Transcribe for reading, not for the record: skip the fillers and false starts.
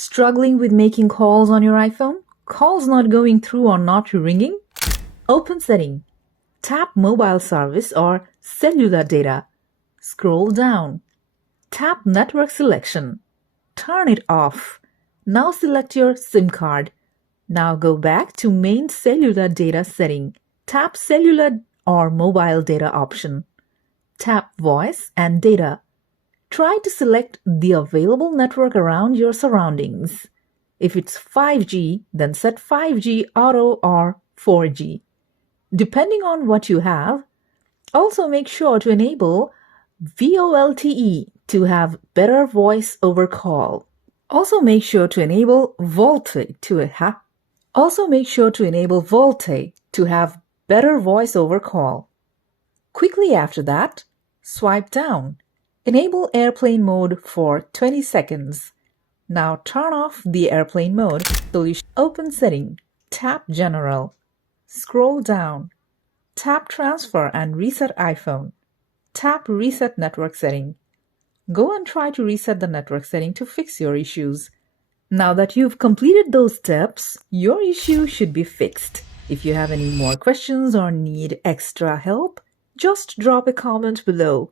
Struggling with making calls on your iPhone? Calls not going through or not ringing? Open Setting. Tap Mobile Service or Cellular Data. Scroll down. Tap Network Selection. Turn it off. Now select your SIM card. Now go back to Main Cellular Data setting. Tap Cellular or Mobile Data option. Tap Voice and Data. Try to select the available network around your surroundings. If it's 5G, then set 5G Auto or 4G. Depending on what you have, also make sure to enable VoLTE to have better voice over call. Also make sure to enable VoLTE to have better voice over call. Quickly after that, swipe down. Enable airplane mode for 20 seconds. Now turn off the airplane mode. Open Setting. Tap General. Scroll down. Tap Transfer and Reset iPhone. Tap Reset Network Setting. Go and try to reset the network setting to fix your issues. Now that you've completed those steps, your issue should be fixed. If you have any more questions or need extra help, just drop a comment below.